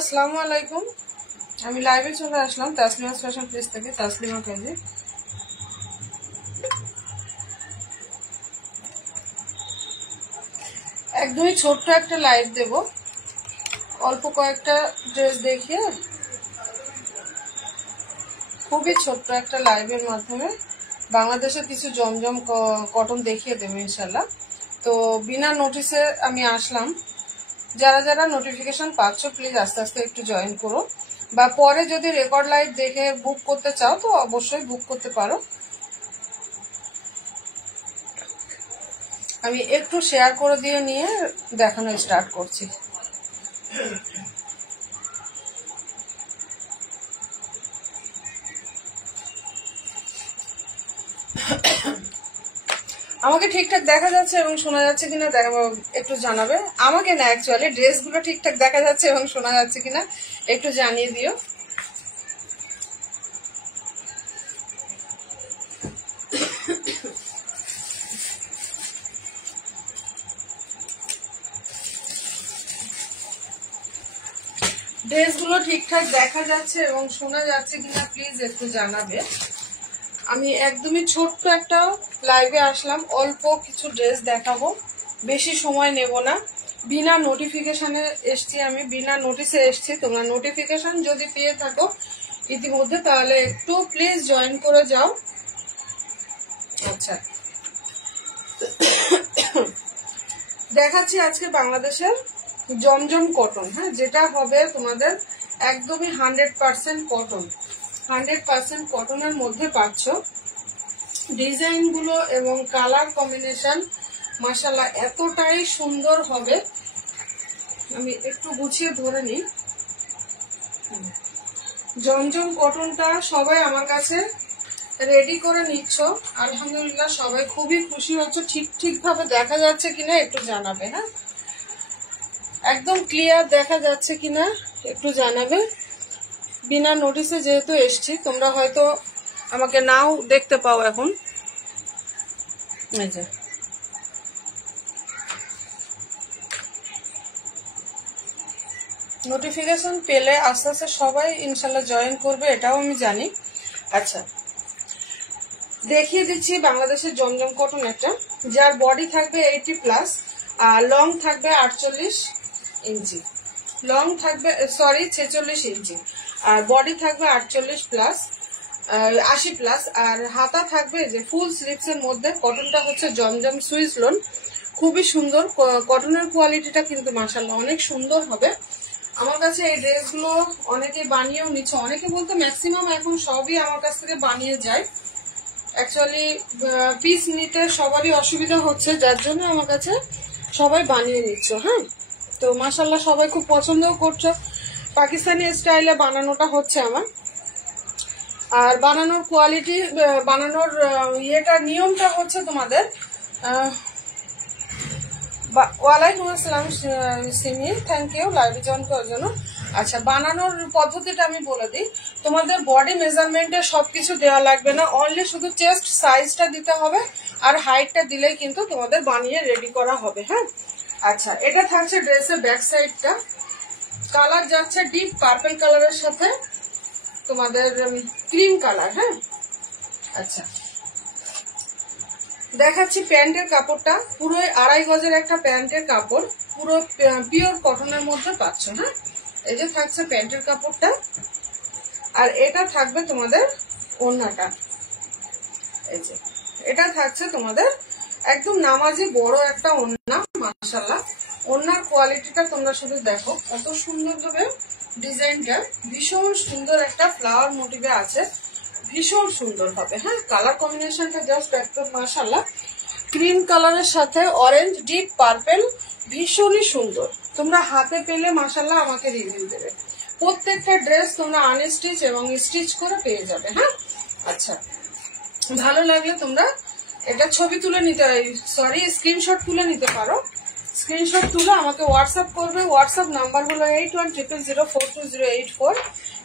আসসালামু আলাইকুম। আমি লাইভে চলে আসলাম তাসলিমা ফ্যাশন পেজ থেকে, তাসলিমা পেজে। একদমই ছোট্ট একটা লাইভ দেব, অল্প কয়েকটা ড্রেস দেখিয়ে, খুবই ছোট্ট একটা লাইভের মাধ্যমে বাংলাদেশের কিছু জমজম কটন দেখিয়ে দেবো ইনশাল্লাহ। তো বিনা নোটিসে আমি আসলাম। যারা যারা নোটিফিকেশন পাচ্ছ প্লিজ আস্তে আস্তে একটু জয়েন করো, বা পরে যদি রেকর্ড লাইভ দেখে বুক করতে চাও তো অবশ্যই বুক করতে পারো। আমি একটু শেয়ার করে দিয়ে নিয়ে দেখানো স্টার্ট করছি। আমাকে ঠিকঠাক দেখা যাচ্ছে এবং শোনা যাচ্ছে কিনা একটু জানাবে। আমাকে না, অ্যাকচুয়ালি ড্রেসগুলো ঠিকঠাক দেখা যাচ্ছে এবং শোনা যাচ্ছে কিনা একটু জানিয়ে দিও। ড্রেসগুলো ঠিকঠাক দেখা যাচ্ছে এবং শোনা যাচ্ছে কিনা প্লিজ একটু জানাবে। আমি একদমই ছোট্ট একটা লাইভে আসলাম, অল্প কিছু ড্রেস দেখাবো, বেশি সময় নেব না। বিনা নোটিফিকেশনে এসছি, আমি বিনা নোটিসে এসছি। তোমরা নোটিফিকেশন যদি পেয়ে থাকো ইতিমধ্যে তাহলে একটু প্লিজ জয়েন করে যাও। আচ্ছা, দেখাচ্ছি আজকে বাংলাদেশের জমজম কটন, হ্যাঁ, যেটা হবে তোমাদের একদমই 100% কটন। 100% কটনের মধ্যে পাচ্ছ। ডিজাইন গুলো এবং কালার কম্বিনেশন মাশাআল্লাহ এতটাই সুন্দর হবে। আমি একটু গুছিয়ে ধরে নিই। জমজম কটনটা সবাই আমার কাছে রেডি করে নিচ্ছ, আলহামদুলিল্লাহ সবাই খুবই খুশি হচ্ছে। ঠিকভাবে দেখা যাচ্ছে কিনা একটু জানাবে, হ্যাঁ, একদম ক্লিয়ার দেখা যাচ্ছে কিনা একটু জানাবে। বিনা নোটিসে যেহেতু এসছি, তোমরা হয়তো আমাকে নাও দেখতে পাও এখন। এই যে নোটিফিকেশন পেলে আস্তে আস্তে সবাই ইনশাল্লাহ জয়েন করবে, এটাও আমি জানি। আচ্ছা, দেখিয়ে দিচ্ছি বাংলাদেশের জমজম কটন একটা, যার বডি থাকবে 80+, আর লং থাকবে 48 ইঞ্চি, লং থাকবে 46 ইঞ্চি, আর বডি থাকবে 48+, 80+, আর হাতা থাকবে যে ফুল স্লিভস এর মধ্যে। কটনটা হচ্ছে জমজম সুইস লোন, খুবই সুন্দর। কটনের কোয়ালিটিটা কিন্তু মাশাআল্লাহ অনেক সুন্দর হবে। আমার কাছে এই ড্রেসগুলো অনেকে বানিয়েও নিচ্ছে, অনেকে বলতে ম্যাক্সিমাম এখন সবই আমার কাছ থেকে বানিয়ে যায়। অ্যাকচুয়ালি পিস নিতে সবারই অসুবিধা হচ্ছে, যার জন্য আমার কাছে সবাই বানিয়ে নিচ্ছ, হ্যাঁ। তো মাশাআল্লাহ সবাই খুব পছন্দও করছো। পাকিস্তানি স্টাইলে বানানোটা হচ্ছে আমার, আর বানানোর কোয়ালিটি, বানানোর নিয়মটা হচ্ছে তোমাদের। ওয়ালাইকুম আসসালাম সিমি, থ্যাংক ইউ লাইভে জয়েন করার জন্য। আচ্ছা, বানানোর পদ্ধতিটা আমি বলে দিই। তোমাদের বডি মেজারমেন্টে সবকিছু দেওয়া লাগবে না, অনলি শুধু চেস্ট সাইজটা দিতে হবে আর হাইটটা দিলেই কিন্তু তোমাদের বানিয়ে রেডি করা হবে, হ্যাঁ। আচ্ছা, এটা থাকছে ড্রেসের ব্যাক সাইডটা। কালার যাচ্ছে ডিপ পার্পল কালারের সাথে তোমাদের ক্রিম কালার, হ্যাঁ। আচ্ছা, দেখাচ্ছি প্যান্টের কাপড়টা, পুরো 2.5 গজের একটা প্যান্টের কাপড়, পুরো পিওর কটনের মধ্যে পাচ্ছ, হ্যাঁ। এই যে থাকছে প্যান্টের কাপড়টা, আর এটা থাকবে তোমাদের ওড়নাটা। এই যে এটা থাকছে তোমাদের একদম নামাজি বড় একটা ওড়না। মাশাআল্লাহ ওড়নার কোয়ালিটিটা তোমরা শুধু দেখো, কত সুন্দর ভাবে ডিজাইনটা, ভীষণ সুন্দর একটা ফ্লাওয়ার মোটিভে আছে, ভীষণ সুন্দর হবে, হ্যাঁ। কালার কম্বিনেশনটা জাস্ট একদম মাশাআল্লাহ, ক্রিম কালারের সাথে অরেঞ্জ ডিপ পার্পল, ভীষণই সুন্দর। তোমরা হাতে পেলে মাশাআল্লাহ আমাকে রিভিউ দেবে। প্রত্যেকটা ড্রেস তোমরা আনস্টিচ এবং স্টিচ করে পেয়ে যাবে, হ্যাঁ। আচ্ছা, ভালো লাগলে তোমরা এটা ছবি তুলে নিতে, স্ক্রিনশট তুলে নিতে পারো। স্ক্রিনশট তুলে আমাকে হোয়াটসঅ্যাপ করবে। হোয়াটসঅ্যাপ নাম্বার হলো 8100042084।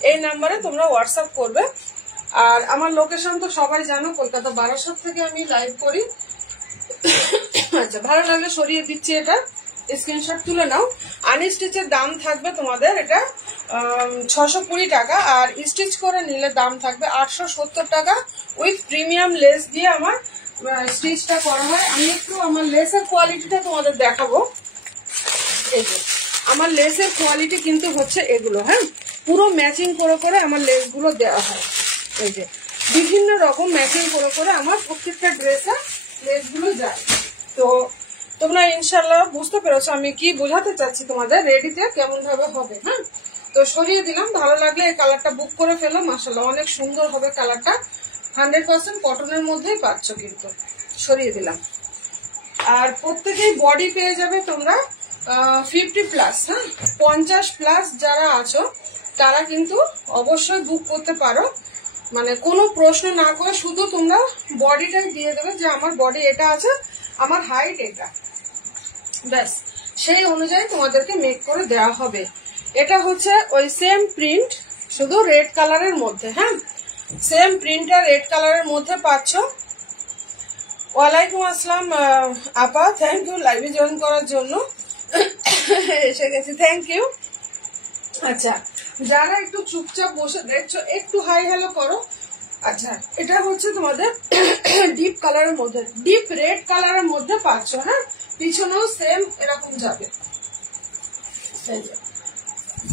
এই নাম্বারে তোমরা হোয়াটসঅ্যাপ করবে। আর আমার লোকেশন তো সবাই জানো, কলকাতা বারাসাত থেকে আমি লাইভ করি। আচ্ছা, ভালো লাগলে সরিয়ে দিচ্ছি, এটা স্ক্রিনশট তুলে নাও। আনস্টিচের দাম থাকবে তোমাদের এটা 620 টাকা, আর স্টিচ করে নিলে দাম থাকবে 870 টাকা। উইথ প্রিমিয়াম লেস দিয়ে আমার স্টিচটা করা হয়। আমি একটু আমার লেসের কোয়ালিটিটা তোমাদের দেখাবো। এই যে আমার লেসের কোয়ালিটি কিন্তু হচ্ছে এগুলো, হ্যাঁ, পুরো ম্যাচিং করে করে আমার লেসগুলো দেওয়া হয়। এই যে বিভিন্ন রকম ম্যাচিং করে করে আমার প্রত্যেকটা ড্রেসে লেসগুলো যায়। তো তোমরা ইনশাল্লাহ বুঝতে পেরেছো আমি কি বোঝাতে চাচ্ছি তোমাদের, রেডিতে কেমন ভাবে হবে। হ্যাঁ, তো সরিয়ে দিলাম। ভালো লাগলে এই কালারটা বুক করে ফেলো, মাশাআল্লাহ অনেক সুন্দর হবে কালারটা। 100% কটনের মধ্যেই পাচ্ছ, কিন্তু সরিয়ে দিলাম। আর প্রত্যেকেই বডি পেয়ে যাবে তোমরা 50+, হ্যাঁ, 50+ যারা আছো তারা কিন্তু অবশ্যই বুক করতে পারো। মানে কোনো প্রশ্ন না করে শুধু তোমরা বডিটাই দিয়ে দেবে যে আমার বডি এটা আছে, আমার হাইট এটা, ব্যাস সেই অনুযায়ী তোমাদেরকে মেক করে দেওয়া হবে। এটা হচ্ছে ওই সেম প্রিন্ট, শুধু রেড কালারের মধ্যে। হ্যাঁ, সেম প্রিন্টটা রেড কালারের মধ্যে পাচ্ছ। ওয়ালাইকুম আসসালাম আপা, থ্যাংক ইউ লাইভে জয়েন করার জন্য। এসে গেছি, থ্যাংক ইউ। আচ্ছা, যারা একটু চুপচাপ বসে দেখছো একটু হাই হ্যালো করো। আচ্ছা, এটা হচ্ছে তোমাদের ডিপ কালারের মধ্যে, ডিপ রেড কালারের মধ্যে পাচ্ছ। হ্যাঁ, পিছনেও সেম এরকম যাবে,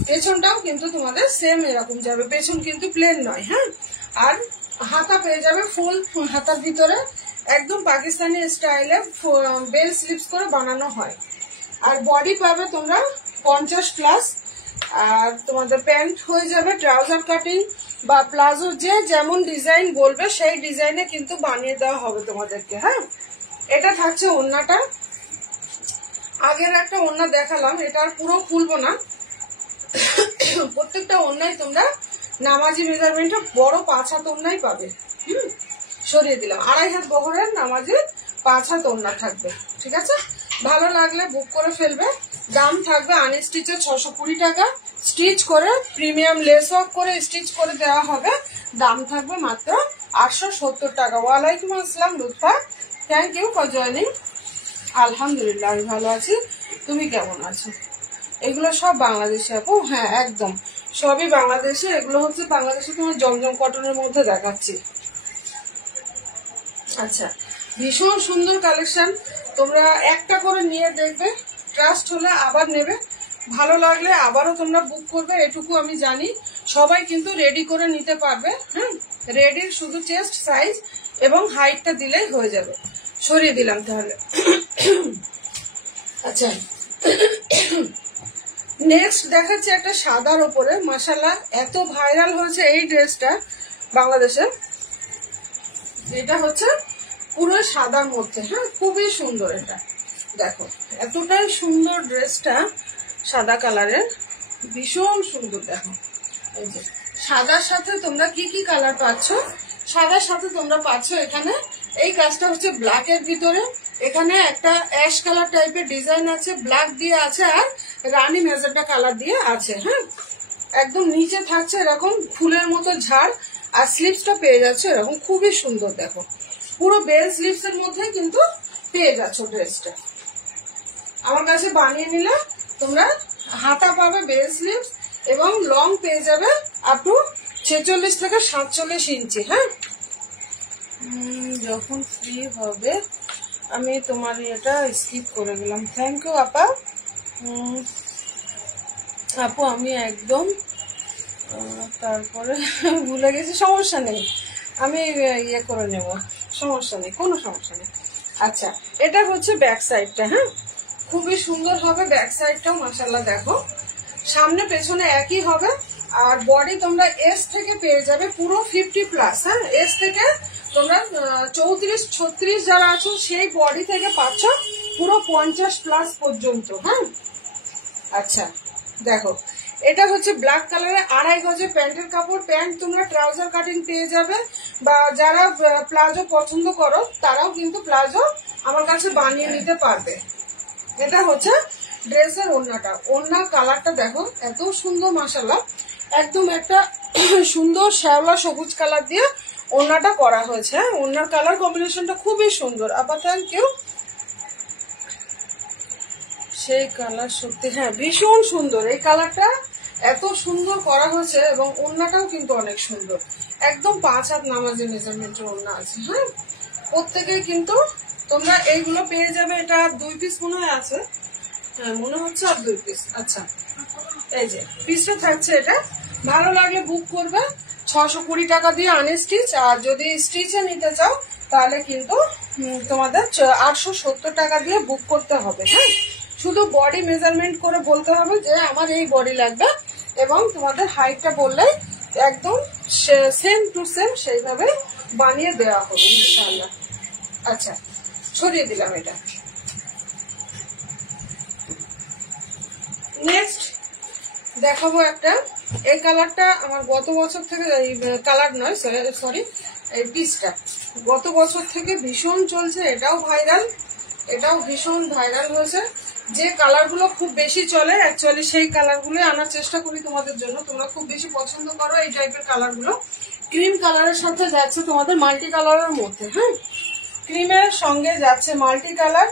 পেছনটাও কিন্তু তোমাদের সেম এরকম যাবে, পেছন কিন্তু প্লেন নয়। হ্যাঁ, আর হাতা পেয়ে যাবে ফুল হাতার ভিতরে, একদম পাকিস্তানি স্টাইলে বেল স্লিপস করে বানানো হয়। আর বডি পাবে তোমরা 50+। আর তোমাদের প্যান্ট হয়ে যাবে ট্রাউজার কাটিং বা প্লাজো, যে যেমন ডিজাইন বলবে সেই ডিজাইনে কিন্তু বানিয়ে দেওয়া হবে তোমাদেরকে। হ্যাঁ, এটা থাকছে ওড়নাটা। আগের একটা ওড়না দেখালাম, এটা আর পুরো খুলবো না। প্রত্যেকটা ওড়নায় তোমরা নামাজি মেজারমেন্টে বড় 5 হাত ওড়নাই পাবে। সরিয়ে দিলাম, 2.5 হাত বহরের নামাজি 5 হাত ওড়না থাকবে। ঠিক আছে, ভালো লাগলে বুক করে ফেলবে। দাম থাকবে আনস্টিচে 620 টাকা, স্টিচ করে প্রিমিয়াম লেস ওয়ার্ক করে স্টিচ করে দেওয়া হবে। দাম থাকবে মাত্র 870 টাকা। ওয়ালাইকুম আসসালাম Lutfa, thank you for joining. আলহামদুলিল্লাহ আমি ভালো আছি, তুমি কেমন আছো? এগুলো সব বাংলাদেশি আপু, হ্যাঁ একদম সবই বাংলাদেশি। এগুলো হচ্ছে বাংলাদেশে তোমার জমজম কটনের মধ্যে দেখাচ্ছি। আচ্ছা, ভীষণ সুন্দর কালেকশন, তোমরা একটা করে নিয়ে দেখবে, ট্রাস্ট হলে আবার নেবে, ভালো লাগলে আবারও তোমরা বুক করবে। এটুকু আমি জানি, সবাই কিন্তু রেডি করে নিতে পারবে। হ্যাঁ, রেডির শুধু চেস্ট সাইজ এবং হাইটটা দিলেই হয়ে যাবে। সরিয়ে দিলাম তাহলে। আচ্ছা, নেক্সট দেখাচ্ছি একটা সাদার উপরে, মাশাআল্লাহ এত ভাইরাল হয়েছে এই ড্রেসটা বাংলাদেশে। এটা হচ্ছে পুরো সাদার মধ্যে। হ্যাঁ, খুবই সুন্দর। এটা দেখো এতটাই সুন্দর ড্রেসটা, সাদা কালারের, ভীষণ সুন্দর। দেখো এই যে সাদার সাথে তোমরা কি কি কালার পাচ্ছ। সাদার সাথে তোমরা পাচ্ছ এখানে এই কাজটা হচ্ছে ব্ল্যাকের ভিতরে, এখানে একটা অ্যাশ কালার টাইপের ডিজাইন আছে, ব্ল্যাক দিয়ে আছে, আর রানী মেজেন্টা কালার দিয়ে আছে। হ্যাঁ, একদম নিচে থাকছে এরকম ফুলের মতো ঝাড়, আর স্লিপসটা পেয়ে যাচ্ছে এরকম, খুবই সুন্দর। দেখো পুরো বেল স্লিপস এর মধ্যে কিন্তু পেয়ে যাচ্ছ ড্রেসটা। আমার কাছে বানিয়ে নিলে তোমরা হাতা পাবে বেল স্লিপস, এবং লং পেয়ে যাবে আপ টু 46 থেকে 47 ইঞ্চি। হ্যাঁ, যখন ফ্রি হবে আমি তোমার এটা স্কিপ করে গেলাম। থ্যাংক ইউ আপা। আপু আমি একদম তারপরে ভুলে গেছি, সমস্যা নেই, আমি ইয়ে করে নেব, সমস্যা নেই, কোনো সমস্যা নেই। আচ্ছা, এটা হচ্ছে ব্যাক সাইডটা। হ্যাঁ, খুবই সুন্দর হবে ব্যাক সাইডটাও, মাশাআল্লাহ দেখো সামনে পেছনে একই হবে। আর বডি তোমরা এস থেকে পেয়ে যাবে পুরো 50+। হ্যাঁ, এস থেকে তোমরা 34-36 যারা আছো সেই বডি থেকে পাচ্ছ পুরো 50+ পর্যন্ত। হ্যাঁ, আচ্ছা দেখো এটা হচ্ছে ব্ল্যাক কালারের 2.5 গজে প্যান্টের কাপড়। প্যান্ট তোমরা ট্রাউজার কাটিং পেয়ে যাবে, বা যারা প্লাজো পছন্দ করো তারাও কিন্তু প্লাজো আমার কাছে বানিয়ে নিতে পারবে। এটা হচ্ছে ড্রেসের ওড়নাটা, ওড়নার কালারটা দেখো এত সুন্দর, মাশাআল্লাহ একদম একটা সুন্দর শ্যাওলা সবুজ কালার দিয়ে ওড়নাটা করা হয়েছে। ওড়নার কালার কম্বিনেশনটা খুবই সুন্দর। আবার থ্যাংক ইউ। সেই কালার সত্যি, হ্যাঁ ভীষণ সুন্দর এই কালারটা, এত সুন্দর করা হয়েছে এবং ওড়নাটাও কিন্তু অনেক সুন্দর, একদম 5 হাত নামাজে মেজারমেন্টের ওড়না আছে। হ্যাঁ, প্রত্যেকেই কিন্তু তোমরা এইগুলো পেয়ে যাবে। এটা 2 পিস মনে হয় আছে, হ্যাঁ মনে হচ্ছে আর 2 পিস। আচ্ছা, এই যে পিসটা থাকছে, এটা ভালো লাগলে বুক করবে 620 টাকা দিয়ে আনস্টিচ। আর যদি স্টিচে নিতে চাও তাহলে কিন্তু তোমাদের 870 টাকা দিয়ে বুক করতে হবে। হ্যাঁ, শুধু বডি মেজারমেন্ট করে বলতে হবে যে আমার এই বডি লাগবে, এবং তোমাদের হাইটটা বললে একদম সেম টু সেম সেইভাবে বানিয়ে দেওয়া হবে ইনশাআল্লাহ। আচ্ছা, ছড়িয়ে দিলাম এটা। নেক্সট দেখাবো একটা, এই কালারটা আমার গত বছর থেকে, কালার নয় সরি, এই পিসটা গত বছর থেকে ভীষণ চলছে। এটাও ভাইরাল, এটাও ভীষণ ভাইরাল হয়েছে। যে কালারগুলো খুব বেশি চলে অ্যাকচুয়ালি সেই কালারগুলো আনার চেষ্টা করি তোমাদের জন্য। তোমরা খুব বেশি পছন্দ করো এই টাইপের কালারগুলো। ক্রিম কালারের সাথে যাচ্ছে তোমাদের মাল্টি কালারের মধ্যে। হ্যাঁ, ক্রিমের সঙ্গে যাচ্ছে মাল্টি কালার,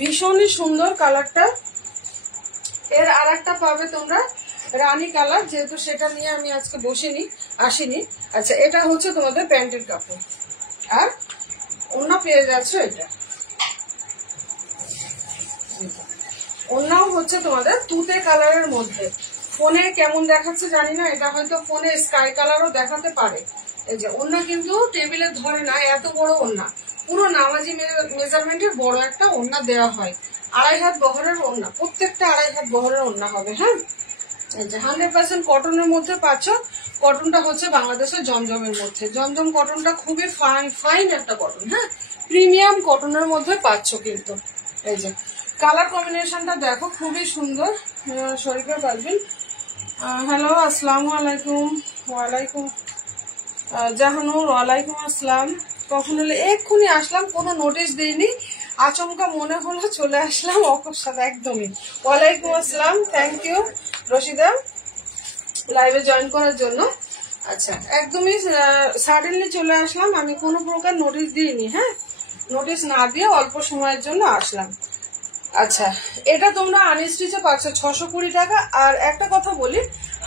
ভীষণই সুন্দর কালারটা। এর আর একটা পাবে তোমরা রানী কালার, যেহেতু সেটা নিয়ে আমি আজকে আসিনি। আচ্ছা, এটা হচ্ছে তোমাদের প্যান্টের কাপড়, আর ওড়না পেয়ে যাচ্ছে এটা। ওড়নাও হচ্ছে তোমাদের তুতে কালারের মধ্যে। ফোনে কেমন দেখাচ্ছে জানি না, এটা হয়তো ফোনে স্কাই কালারও দেখাতে পারে। এই যে ওড়না কিন্তু টেবিলে ধরে না, এত বড় ওড়না, পুরো নামাজি মেজারমেন্টের বড় একটা ওড়না দেওয়া হয়। 2.5 হাত বহরের ওড়না, প্রত্যেকটা 2.5 হাত বহরের ওড়না হবে। হ্যাঁ, এই যে 100% কটনের মধ্যে পাচ্ছ। কটনটা হচ্ছে বাংলাদেশের জমজমের মধ্যে। জমজম কটনটা খুবই ফাইন একটা কটন। হ্যাঁ, প্রিমিয়াম কটনের মধ্যে পাচ্ছ কিন্তু। এই যে কালার কম্বিনেশনটা দেখো, খুবই সুন্দর। শরীফের পারবেন, হ্যালো আসসালামু আলাইকুম। ওয়ালাইকুম জাহানুর, ওয়ালাইকুম আসসালাম। কখন হলে এক্ষুনি আসলাম, কোনো নোটিশ দিইনি, আচমকা মনে হলো চলে আসলাম অকস্মাৎ একদমই। ওয়ালাইকুম আসসালাম, থ্যাংক ইউ রশিদা লাইভে জয়েন করার জন্য। আচ্ছা, একদমই সাডেনলি চলে আসলাম, আমি কোনো প্রকার নোটিশ দিইনি। হ্যাঁ, নোটিশ না দিয়ে অল্প সময়ের জন্য আসলাম। আচ্ছা, এটা তোমরা আনস্টিচে পাচ্ছ 620 টাকা। আর একটা কথা বলি,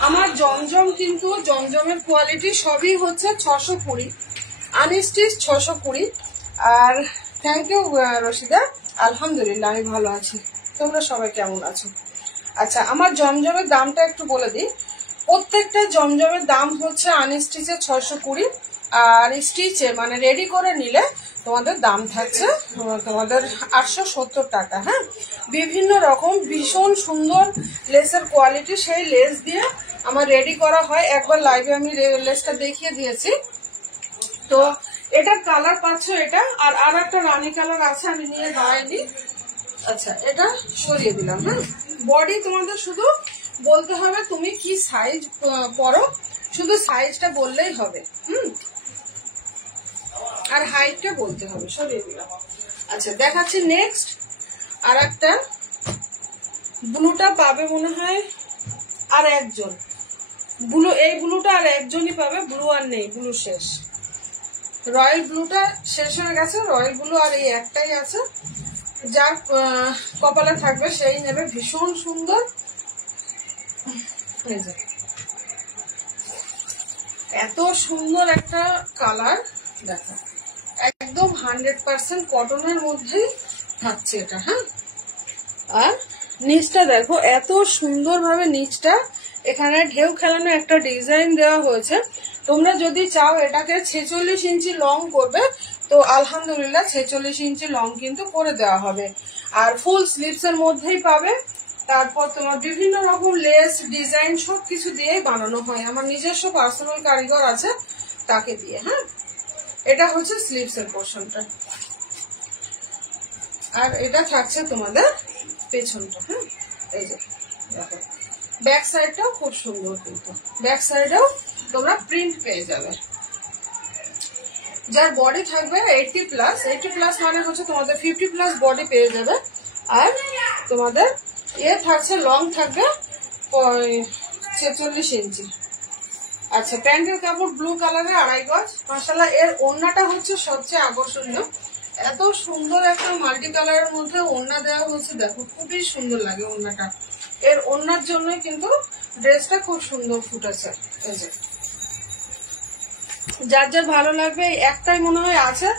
আমার জমজম কিন্তু জমজমের কোয়ালিটি সবই হচ্ছে 620, আনস্টিচ 620। আর থ্যাংক ইউ রশিদা, আলহামদুলিল্লাহ আমি ভালো আছি, তোমরা সবাই কেমন আছো? আচ্ছা, আমার জমজমের দামটা একটু বলে দিই। প্রত্যেকটা জমজমের দাম হচ্ছে আনস্টিচে 620, আর স্টিচে মানে রেডি করে নিলে তোমাদের দাম থাকছে তোমাদের 870 টাকা। হ্যাঁ, বিভিন্ন রকম ভীষণ সুন্দর লেসের কোয়ালিটি, সেই লেস দিয়ে আমার রেডি করা হয়। একবার লাইভে আমি লেসটা দেখিয়ে দিয়েছি। তো এটার কালার পাচ্ছ এটা, আর একটা রানী কালার আছে, আমি নিয়ে দাঁড়াইনি। আচ্ছা, এটা সরিয়ে দিলাম। হ্যাঁ, বডি তোমাদের শুধু বলতে হবে তুমি কি সাইজ পরো, শুধু সাইজটা বললেই হবে। আর হাইটটা বলতে হবে, সরিয়ে দিলাম। আচ্ছা, দেখাচ্ছি নেক্সট আর একটা। ব্লুটা পাবে মনে হয় আর একজন, ব্লু, এই ব্লুটা আর একজনই পাবে, ব্লু আর নেই, ব্লু শেষ। রয়্যাল ব্লুটা শেষ হয়ে গেছে, রয়্যাল ব্লু আর এই একটাই আছে। যার কপালে থাকবে সেই নেবে, ভীষণ সুন্দর। এত সুন্দর একটা কালার দেখো, একদম 100% কটনের মধ্যেই থাকছে এটা। হ্যাঁ, আর নিচটা দেখো, এত সুন্দর ভাবে নিচটা এখানে ঢেউ খেলানো একটা ডিজাইন দেওয়া হয়েছে। তোমরা যদি চাও এটাকে 46 ইঞ্চি লং করবে তো আলহামদুলিল্লাহ 46 ইঞ্চি লং কিন্তু করে দেওয়া হবে। আর ফুল স্লিভস এর মধ্যেই পাবে। তারপর তোমার বিভিন্ন রকম লেস ডিজাইন সবকিছু দিয়েই বানানো হয়, আমার নিজস্ব পার্সোনাল কারিগর আছে তাকে দিয়ে। হ্যাঁ, এটা হচ্ছে স্লিভস এর পোর্শনটা, আর এটা থাকছে তোমাদের পেছনটা। হ্যাঁ, এই যে দেখো, ব্যাক সাইডটাও খুব সুন্দর, কিন্তু ব্যাক সাইডেও তোমরা প্রিন্ট পেয়ে যাবে। যার বডি থাকবে 80+ মানে হচ্ছে তোমাদের 50+ বডি পেয়ে যাবে। আর তোমাদের থাকছে লং থাকবে 46 ইঞ্চি। আচ্ছা, প্যান্টের কাপড় ব্লু কালারের 2.5 গজ। মাশাআল্লাহ, এর ওড়নাটা হচ্ছে সবচেয়ে আকর্ষণীয়। এত সুন্দর একটা মাল্টি কালারের মধ্যে ওড়না দেওয়া হচ্ছে, দেখো খুবই সুন্দর লাগে ওড়নাটা। এর ওড়নার জন্যই কিন্তু ড্রেসটা খুব সুন্দর ফুটেছে। এই যে যার যার ভালো লাগবে, একটাই মনে হয় আছে,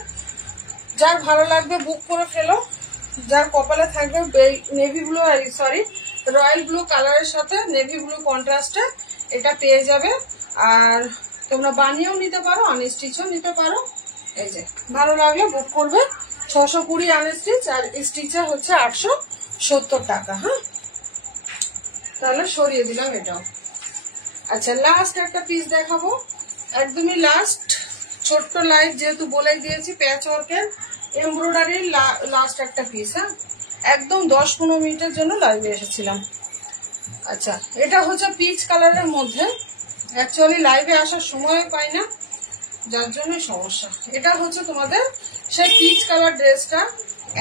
যার ভালো লাগবে বুক করে ফেলো। যার কপালে থাকবে navy blue, sorry royal blue কালারের সাথে নেভি ব্লু কন্ট্রাস্টে এটা পেয়ে যাবে। আর তোমরা বানিয়েও নিতে পারো, আনস্টিচও নিতে পারো। এই যে ভালো লাগলে বুক করবে। 620 আনস্টিচ আর স্টিচে হচ্ছে 870 টাকা। হ্যাঁ, তাহলে সরিয়ে দিলাম এটাও। আচ্ছা, লাস্ট একটা পিস দেখাবো, একদমই লাস্ট, ছোট্ট লাইভ যেহেতু বলেই দিয়েছি, প্যাচ ওয়ার্কের এমব্রয়ডারির লাস্ট একটা পিস। হ্যাঁ, একদম 10-15 মিনিটের জন্য লাইভে এসেছিলাম। আচ্ছা, এটা হচ্ছে পিচ কালারের মধ্যে, অ্যাকচুয়ালি লাইভে আসার সময় পাই না, যার জন্যই সমস্যা। এটা হচ্ছে তোমাদের সেই পিচ কালার ড্রেসটা,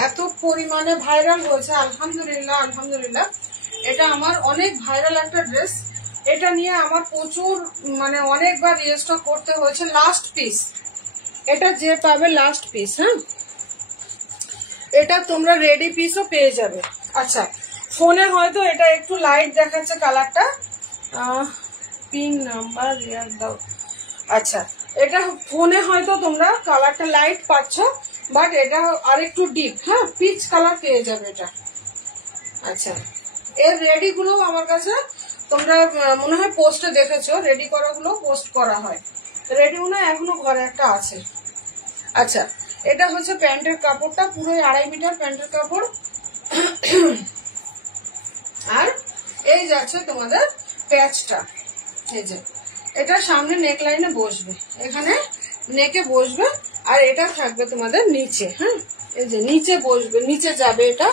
এত পরিমাণে ভাইরাল হয়েছে, আলহামদুলিল্লাহ আলহামদুলিল্লাহ। এটা আমার অনেক ভাইরাল একটা ড্রেস, এটা নিয়ে আমার প্রচুর মানে অনেকবার রিস্টক করতে হয়েছে। লাস্ট পিস এটা, যে পাবে লাস্ট পিস। হ্যাঁ, এটা তোমরা রেডি পিসও পেয়ে যাবে। আচ্ছা, ফোনে হয়তো এটা একটু লাইট দেখাচ্ছে কালারটা, পিন নাম্বার দাও। আচ্ছা, এটা ফোনে হয়তো তোমরা কালারটা লাইট পাচ্ছ, বাট এটা আরেকটু ডিপ। হ্যাঁ, পিচ কালার পেয়ে যাবে এটা। আচ্ছা, এর রেডি গুলো আমার কাছে তোমরা মনে হয় পোস্টে দেখেছো, রেডি করা গুলো পোস্ট করা হয়, রেডি মনে হয় এখনো ঘরে একটা আছে। আচ্ছা, এটা হচ্ছে প্যান্টের কাপড়টা, পুরো 2.5 মিটার প্যান্টের কাপড়। আর এই যাচ্ছে তোমাদের প্যাচটা, এই যে এটা সামনে নেক লাইনে বসবে, এখানে নেকে বসবে, আর এটা থাকবে তোমাদের নিচে। হ্যাঁ, এই যে নিচে বসবে, নিচে যাবে এটা।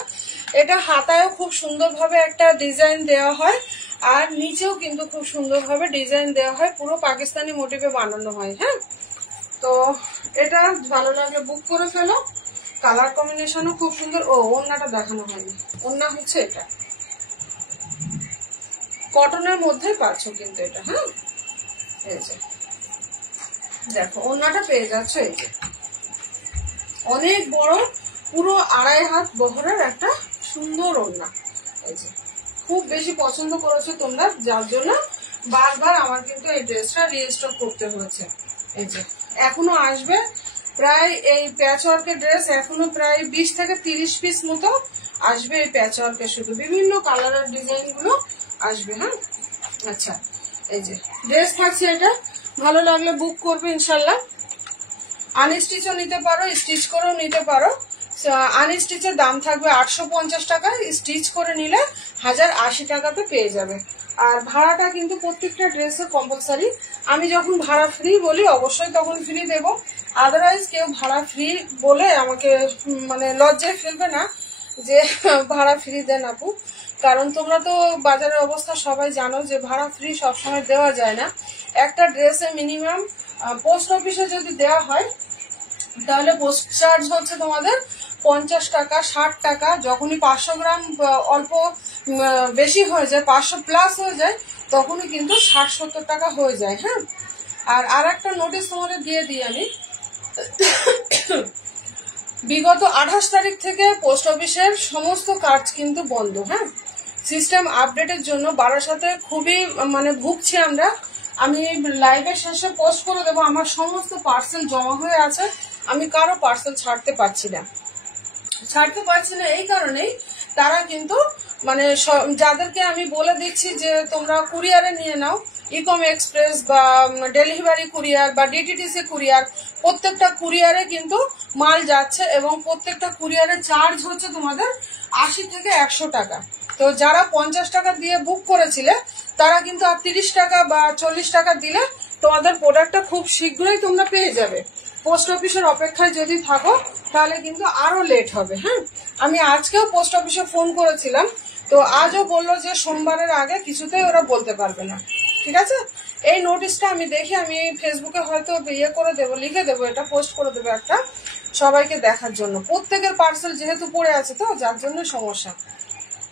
এটা হাতায়ও খুব সুন্দরভাবে একটা ডিজাইন দেওয়া হয়, আর নিচেও কিন্তু খুব সুন্দরভাবে ডিজাইন দেওয়া হয়, পুরো পাকিস্তানি মোটিভে বানানো হয়। হ্যাঁ, তো এটা ভালো লাগলে বুক করে ফেলো। কালার কম্বিনেশনও খুব সুন্দর। ও, ওড়নাটা দেখানো হয়নি, ওড়না হচ্ছে এটা কটনের মধ্যে পাচ্ছ কিন্তু এটা। হ্যাঁ, এই যে দেখো ওড়নাটা পেয়ে যাচ্ছ, এই যে অনেক বড়, পুরো 2.5 হাত বহরের একটা সুন্দর ওড়না। এই যে খুব বেশি পছন্দ করেছো তোমরা, যার জন্য বারবার আমার কিন্তু এই ড্রেসটা রিস্টক করতে হয়েছে। এই যে এখনো আসবে প্রায়, এই প্যাচ ওয়ার্কের ড্রেস এখনো প্রায় 20 থেকে 30 পিস মতো আসবে এই প্যাচ ওয়ার্কের, শুধু বিভিন্ন কালারের ডিজাইন গুলো আসবে। হ্যাঁ, আচ্ছা, এই যে ড্রেস থাকছে এটা, ভালো লাগলে বুক করবে ইনশাল্লাহ। আনস্টিচও নিতে পারো, স্টিচ করেও নিতে পারো। আনস্টিচের দাম থাকবে 850 টাকা, স্টিচ করে নিলে 1080 টাকাতে পেয়ে যাবে। আর ভাড়াটা কিন্তু প্রত্যেকটা ড্রেসে কম্পালসারি। আমি যখন ভাড়া ফ্রি বলি অবশ্যই তখন ফ্রি দেব, আদারওয়াইজ কেউ ভাড়া ফ্রি বলে আমাকে মানে লজ্জায় ফেলবে না যে ভাড়া ফ্রি দেন আপু, কারণ তোমরা তো বাজারের অবস্থা সবাই জানো যে ভাড়া ফ্রি সবসময় দেওয়া যায় না। একটা ড্রেসে মিনিমাম পোস্ট অফিসে যদি দেওয়া হয় তাহলে পোস্ট চার্জ হচ্ছে তোমাদের 50 টাকা 60 টাকা, যখনই 500 গ্রাম অল্প বেশি হয়ে যায়, 500 প্লাস হয়ে যায়, তখনই কিন্তু 60-70 টাকা হয়ে যায়। হ্যাঁ, আর একটা নোটিশ তোমাদের দিয়ে দিই আমি, বিগত 28 তারিখ থেকে পোস্ট অফিসের সমস্ত কাজ কিন্তু বন্ধ। হ্যাঁ, সিস্টেম আপডেটের জন্য বারাসাতে খুবই মানে ভুগছি আমরা। আমি লাইভের শেষে পোস্ট করে দেবো, আমার সমস্ত পার্সেল জমা হয়ে আছে, আমি কারো পার্সেল ছাড়তে পারছি না এই কারণেই তারা কিন্তু মানে যাদেরকে আমি বলে দিচ্ছি যে তোমরা কুরিয়ারে নিয়ে নাও, ইকম এক্সপ্রেস বা ডেলিভারি কুরিয়ার বা ডিটিডিসি কুরিয়ার, প্রত্যেকটা কুরিয়ারে কিন্তু মাল যাচ্ছে এবং প্রত্যেকটা কুরিয়ারের চার্জ হচ্ছে তোমাদের 80 থেকে 100 টাকা। তো যারা 50 টাকা দিয়ে বুক করেছিলে তারা কিন্তু আর 30 টাকা বা 40 টাকা দিলে তোমাদের প্রোডাক্টটা খুব শীঘ্রই তোমরা পেয়ে যাবে। পোস্ট অফিসের অপেক্ষায় যদি থাকো তাহলে কিন্তু আরো লেট হবে। হ্যাঁ, আমি আজকেও পোস্ট অফিসে ফোন করেছিলাম, তো আজও বললো যে সোমবারের আগে কিছুতেই ওরা বলতে পারবে না। ঠিক আছে, এই নোটিশটা আমি দেখি, আমি ফেসবুকে হয়তো ইয়ে করে দেবো, লিখে দেবো, এটা পোস্ট করে দেবো একটা সবাইকে দেখার জন্য। প্রত্যেকের পার্সেল যেহেতু পড়ে আছে তো যার জন্য সমস্যা।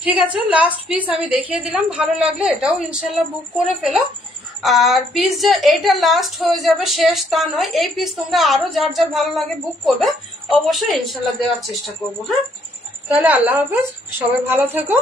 ঠিক আছে, লাস্ট পিস আমি দেখিয়ে দিলাম, ভালো লাগলে এটাও ইনশাল্লাহ বুক করে ফেলো। আর পিস যে এইটা লাস্ট হয়ে যাবে শেষ তা নয়, এই পিস তোমরা আরো যার যার ভালো লাগে বুক করবে, অবশ্যই ইনশাল্লাহ দেওয়ার চেষ্টা করবো। হ্যাঁ, তাহলে আল্লাহ হাফেজ, সবাই ভালো থেকো।